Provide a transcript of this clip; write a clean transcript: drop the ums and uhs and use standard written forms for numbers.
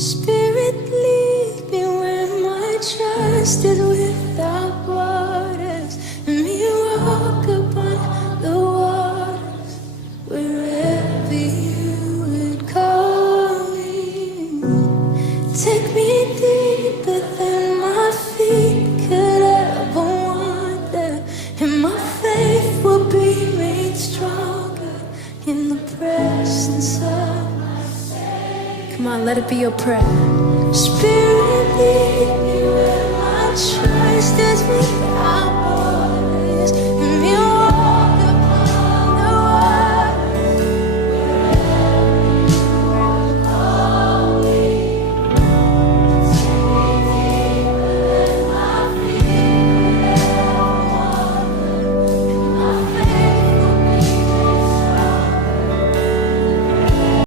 Spirit, lead me where my trust is without borders. Let me walk upon the waters wherever you would call me. Take me deeper than my feet could ever wander, and my faith will be made stronger in the presence of. Come on, let it be your prayer. Spirit, lead me where my trust is without